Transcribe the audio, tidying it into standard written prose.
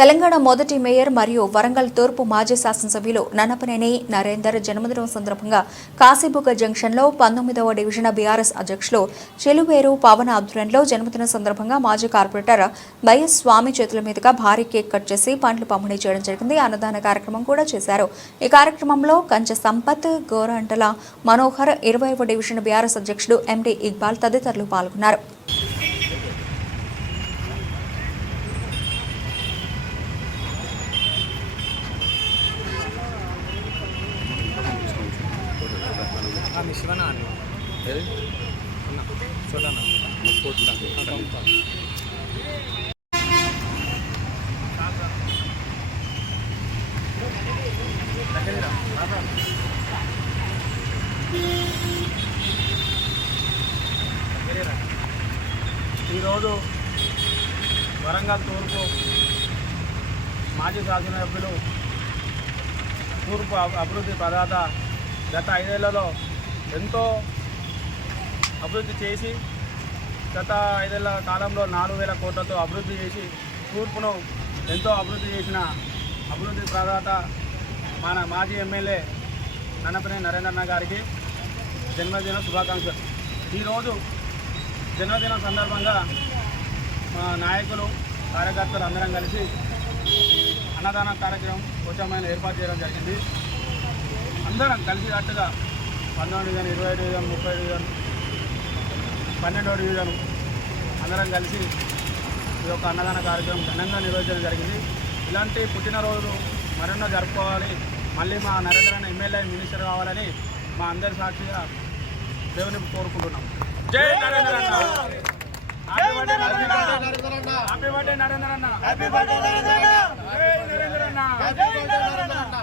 తెలంగాణ మొదటి మేయర్ మరియు వరంగల్ తూర్పు మాజీ శాసనసభ్యులు నన్నపనేని నరేందర్ జన్మదినం సందర్భంగా కాశీబుగ్గ జంక్షన్లో 19వ డివిజన్ బీఆర్ఎస్ అధ్యక్షులు చెలువేరు పవన్ ఆధ్వర్యంలో జన్మదినం సందర్భంగా మాజీ కార్పొరేటర్ వైఎస్ స్వామి చేతుల మీదుగా భారీ కేక్ కట్ చేసి పండ్లు పంపిణీ చేయడం జరిగింది. అన్నదాన కార్యక్రమం కూడా చేశారు. ఈ కార్యక్రమంలో కంచె సంపత్, గోరంటల మనోహర్, 20వ డివిజన్ బీఆర్ఎస్ అధ్యక్షుడు ఎండి ఇక్బాల్ తదితరులు పాల్గొన్నారు. ఈరోజు వరంగల్ తూర్పు మాజీ శాసనసభ్యులు తూర్పు అభివృద్ధి ప్రదాత గత 5 ఏళ్లలో ఎంతో అభివృద్ధి చేసి గత 5 ఏళ్ల కాలంలో 4,000 కోట్లతో అభివృద్ధి చేసి తూర్పును ఎంతో అభివృద్ధి చేసిన అభివృద్ధి ప్రదాత మన మాజీ ఎమ్మెల్యే నన్నపనేని నరేందర్ గారికి జన్మదిన శుభాకాంక్షలు. ఈరోజు జన్మదినం సందర్భంగా మా నాయకులు కార్యకర్తలు అందరం కలిసి అన్నదాన కార్యక్రమం ఉచితమైన ఏర్పాటు చేయడం జరిగింది. అందరం కలిసికట్టుగా 19వ డివిజన్, 20వ డివిజన్, 30వ డివిజన్, 12వ డివిజన్ అందరం కలిసి ఈ యొక్క అన్నదాన కార్యక్రమం ఘనంగా నిర్వహించడం జరిగింది. ఇలాంటి పుట్టినరోజులు మరెన్నో జరుపుకోవాలి, మళ్ళీ మా నరేంద్ర ఎమ్మెల్యే మినిస్టర్ కావాలని మా అందరి సాక్షిగా దేవుని కోరుకుంటున్నాం. జై నరేంద్ర అన్న, హ్యాపీ బర్త్డే నరేంద్ర అన్న, హ్యాపీ బర్త్డే నరేంద్ర అన్న, హ్యాపీ బర్త్డే నరేంద్ర అన్న, జై నరేంద్ర అన్న, జై నరేంద్ర అన్న.